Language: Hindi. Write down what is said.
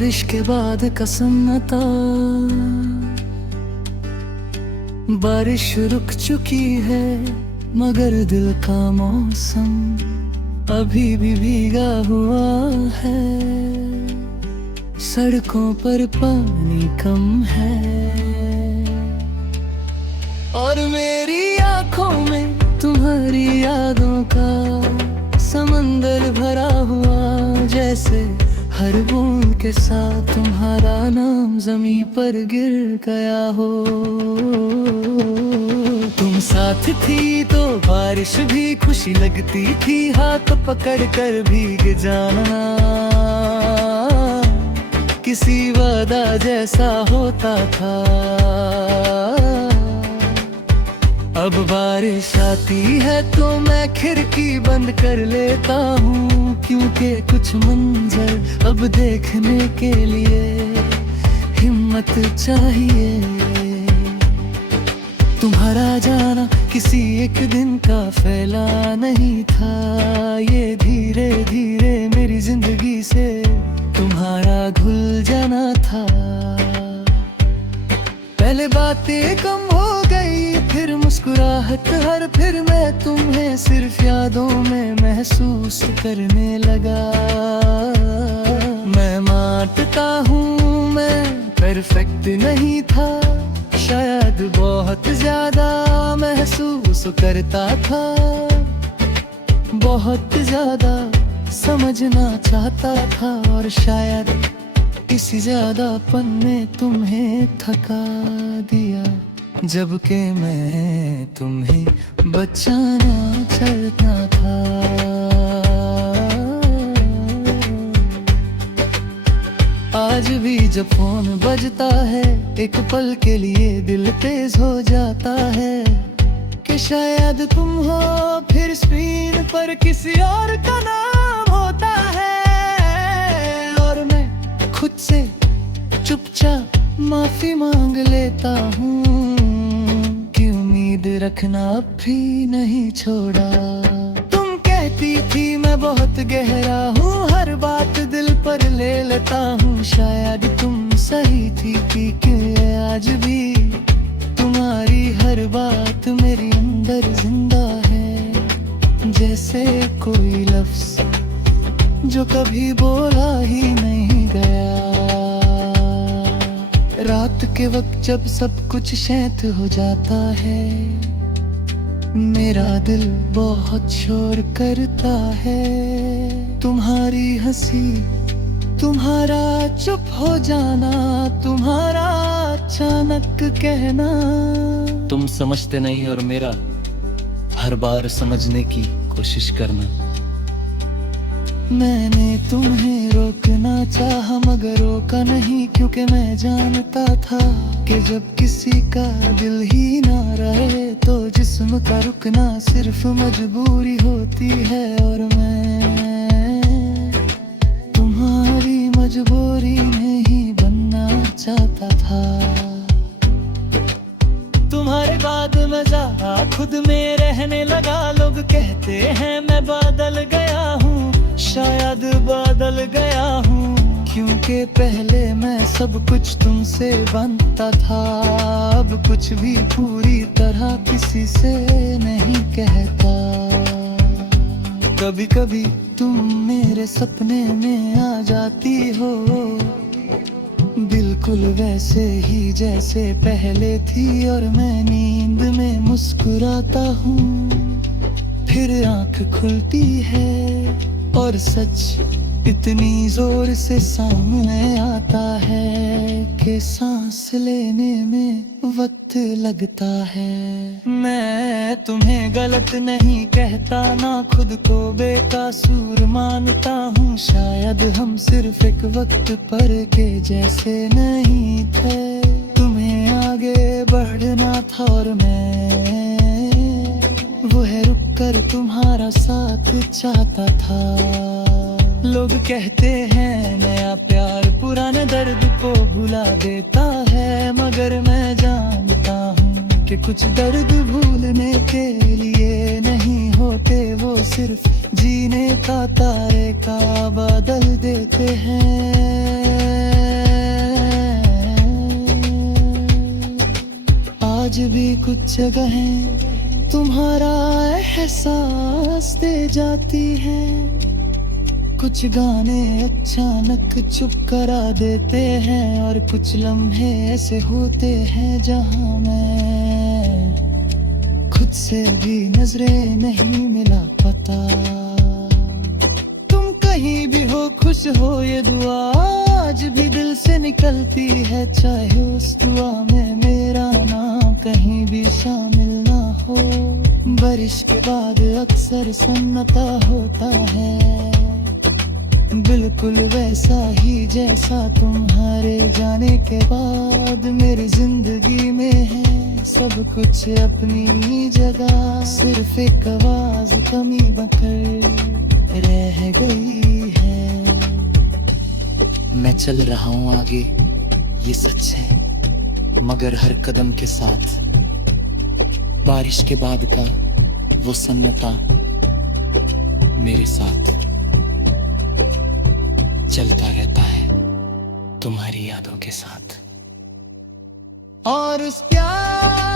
बारिश के बाद का सन्नाटा, बारिश रुक चुकी है मगर दिल का मौसम अभी भी भीगा हुआ है। सड़कों पर पानी कम है और मेरी आंखों में तुम्हारी यादों का समंदर भरा हुआ, जैसे हर बूंद के साथ तुम्हारा नाम ज़मीं पर गिर गया हो। तुम साथ थी तो बारिश भी खुशी लगती थी, हाथ पकड़ कर भीग जाना किसी वादा जैसा होता था। अब बारिश आती है तो मैं खिड़की बंद कर लेता हूँ, क्योंकि कुछ मंजर अब देखने के लिए हिम्मत चाहिए। तुम्हारा जाना किसी एक दिन का फैला नहीं था, ये धीरे धीरे मेरी जिंदगी से तुम्हारा घुल जाना था। पहले बातें कम हो गई, फिर मुस्कुराहट हर, फिर मैं तुम्हें सिर्फ यादों में महसूस करने लगा। मैं मानता हूँ मैं परफेक्ट नहीं था, शायद बहुत ज्यादा महसूस करता था, बहुत ज्यादा समझना चाहता था, और शायद इसी ज्यादापन ने तुम्हें थका दिया, जबकि मैं तुम्हें बचाना चाहता था। आज भी जब फोन बजता है, एक पल के लिए दिल तेज हो जाता है कि शायद तुम हो, फिर स्क्रीन पर किसी और का नाम होता है, और मैं खुद से चुपचाप माफी मांग लेता हूँ कि उम्मीद रखना अब भी नहीं छोड़ा। तुम कहती थी मैं बहुत गहरा हूँ, हर बात दिल पर ले लेता हूँ, शायद तुम सही थी कि आज भी तुम्हारी हर बात मेरे अंदर जिंदा है, जैसे कोई लफ्ज जो कभी बोला ही नहीं गया। रात के वक्त जब सब कुछ शांत हो जाता है, मेरा दिल बहुत शोर करता है। तुम्हारी हंसी, तुम्हारा चुप हो जाना, तुम्हारा अचानक कहना तुम समझते नहीं, और मेरा हर बार समझने की कोशिश करना। मैंने तुम्हें रोकना चाहा मगर रोका नहीं, क्योंकि मैं जानता था कि जब किसी का दिल ही ना रहे तो जिस्म का रुकना सिर्फ मजबूरी होती है, और मैं तुम्हारी मजबूरी में ही बनना चाहता था। तुम्हारे बाद मैं ज़्यादा खुद में रहने लगा, लोग कहते हैं मैं बदल गया हूँ, शायद बदल गया हूँ, क्योंकि पहले मैं सब कुछ तुमसे बनता था, अब कुछ भी पूरी तरह किसी से नहीं कहता। कभी कभी तुम मेरे सपने में आ जाती हो, बिल्कुल वैसे ही जैसे पहले थी, और मैं नींद में मुस्कुराता हूँ, फिर आंख खुलती है और सच इतनी जोर से सामने आता है कि सांस लेने में वक्त लगता है। मैं तुम्हें गलत नहीं कहता, ना खुद को बेकसूर मानता हूँ, शायद हम सिर्फ एक वक्त पर के जैसे नहीं थे। तुम्हें आगे बढ़ना था और मैं वो है रुक कर तुम्हारा साथ चाहता था। लोग कहते हैं नया प्यार पुराने दर्द को भुला देता है, मगर मैं जानता हूँ कि कुछ दर्द भूलने के लिए नहीं होते, वो सिर्फ जीने का तारे का बदल देते हैं। आज भी कुछ जगहें तुम्हारा एहसास दे जाती है। कुछ गाने अचानक चुप करा देते हैं और कुछ लम्हे ऐसे होते हैं जहां मैं खुद से भी नजरें नहीं मिला पता। तुम कहीं भी हो, खुश हो, ये दुआ आज भी दिल से निकलती है। चाहे उस दुआ में मेरा नाम कहीं भी शामिल ना हो। बारिश के बाद अक्सर सन्नाटा होता है, बिल्कुल वैसा ही जैसा तुम्हारे जाने के बाद मेरी जिंदगी में है। सब कुछ अपनी जगह, सिर्फ एक आवाज कमी बकर रह गई है। मैं चल रहा हूँ आगे, ये सच है, मगर हर कदम के साथ बारिश के बाद का वो सन्नाटा मेरे साथ चलता रहता है तुम्हारी यादों के साथ। और उस प्यार